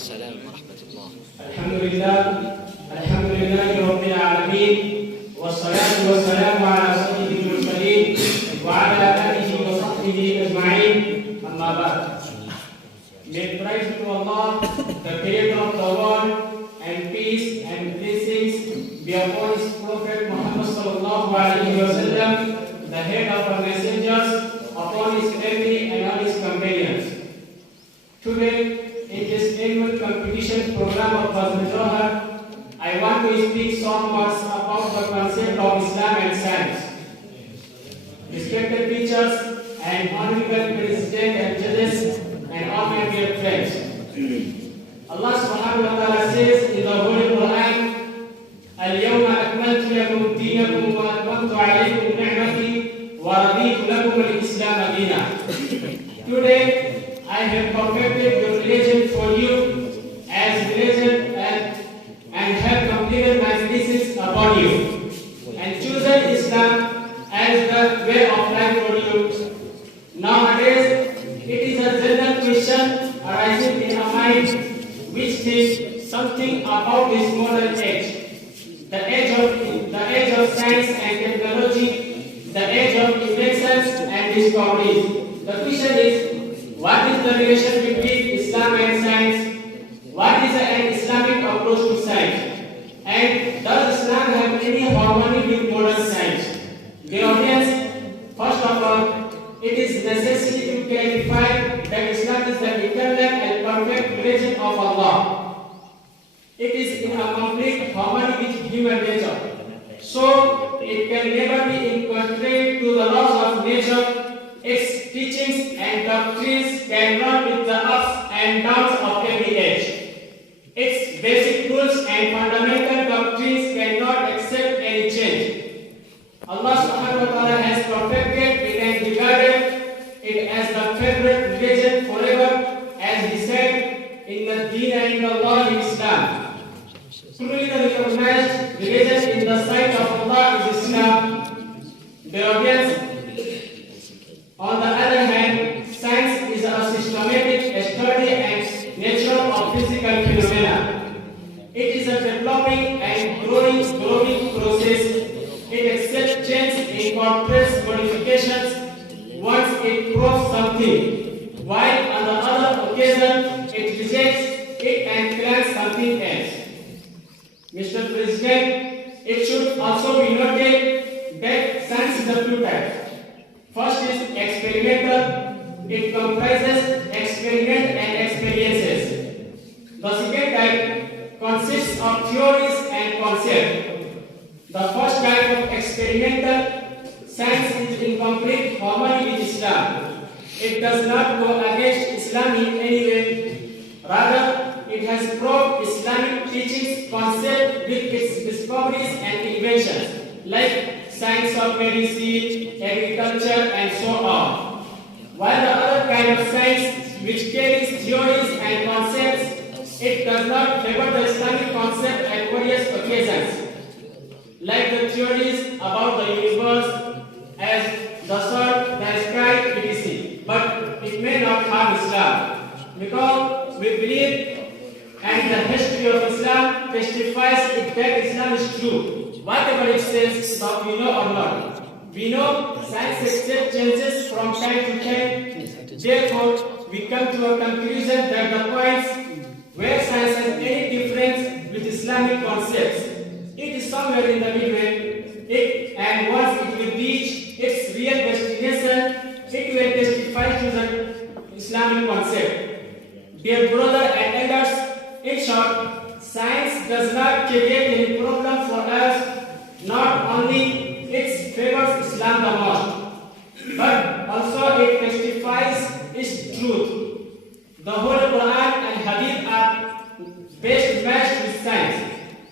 السلام ورحمة الله. الحمد لله رب العالمين والصلاة والسلام على سيد المرسلين وعلى آله وصحبه أجمعين. أما بعد. May praise to Allah, the Creator of the world, and peace and blessings be upon His Prophet Muhammad sallallahu alaihi wasallam, the head of our messengers, upon his family and all his companions. Today, in this annual competition program of Fazl Johar, I want to speak some words about the concept of Islam and science. Respected teachers and honorable president and judges and all my dear friends. Allah subhanahu wa ta'ala says in the Holy Quran, اليوم أكملت لكم دينكم وأتممت عليكم نعمتي ورضيت لكم الإسلام دينا. Today, I have perfected your religion for you as religion and have completed my blessings upon you and chosen Islam as the way of life for you. Nowadays, it is a general question arising in our mind which thinks something about this modern age, the age of science and technology, the age of inventions and discoveries. The question is, what is the relation between Islam and science? What is an Islamic approach to science? And does Islam have any harmony with modern science? The audience, first of all, it is necessary to clarify that Islam is the eternal and perfect religion of Allah. It is in a complete harmony with human nature. So, it can never be in contrary to the laws of nature. Its teachings and doctrines can run with the ups and downs of every age. Its basic rules and fundamental doctrines cannot accept any change. Allah subhanahu wa ta'ala has perfected it and regarded it as the favorite religion forever, as He said, Inna Deena Inda Allah Islam. Truly the recognized religion in the sight of Allah is Islam. The audience, on the other hand, science is a systematic study and nature of physical phenomena. It is a developing and growing process. It accepts change, incorporates modifications once it proves something, while on the other occasion it rejects it and claims something else. Mr. President, it should also be noted that science is of two types. First is experimental. It comprises experiment and experiences. The second type consists of theories and concepts. The first type of experimental science is in complete harmony with Islam. It does not go against Islam in any way. Rather, it has proved Islamic teachings concept with its discoveries and inventions, like science of medicine, agriculture, and so on. While the other kind of science, which carries theories and concepts, it does not favor the Islamic concept at various occasions, like the theories about the universe, as the sun, the sky, etc. But it may not harm Islam, because we believe and the history of Islam testifies that Islam is true. Whatever it says, but we know or not. We know science accepts changes from time to time. Therefore, we come to a conclusion that the points where science has any difference with Islamic concepts, it is somewhere in the midway. And once it will reach its real destination, it will testify to the Islamic concept. Dear brother and elders, in short, science does not create any problem for us. Not only it favors Islam the most, but also it testifies its truth. The Holy Quran and Hadith are best matched with science.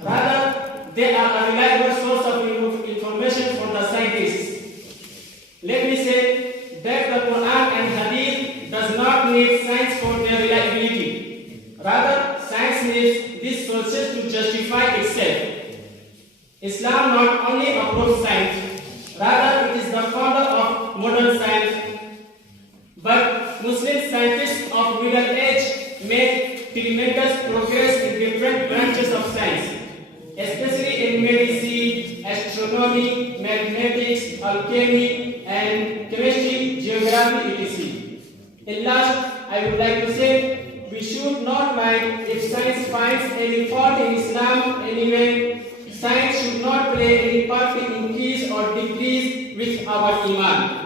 Rather, they are a reliable source of information for the scientists. Let me say that the Quran and Hadith does not need science for their reliability. Rather, science needs these sources to justify itself. Islam not only approves science, rather it is the founder of modern science. But Muslim scientists of Middle Age make tremendous progress in different branches of science, especially in medicine, astronomy, mathematics, alchemy, and chemistry, geography, etc. In last, I would like to say we should not mind if science finds any fault in Islam anyway. Science should not play any part in increase or decrease with our iman.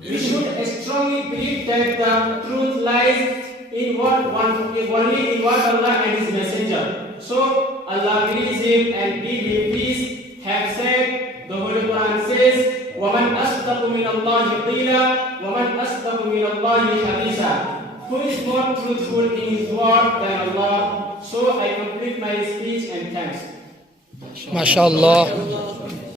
We should strongly believe that the truth lies in only in what Allah and His Messenger. So Allah believes Him and give Him peace. Have said, the Holy Quran says, وَمَنْ أَصْدَقُ مِنَ اللَّهِ قِيلًا وَمَنْ أَصْدَقُ مِنَ اللَّهِ حَدِيثًا. Who is more truthful in His word than Allah? So I complete my speech and thanks. MashaAllah.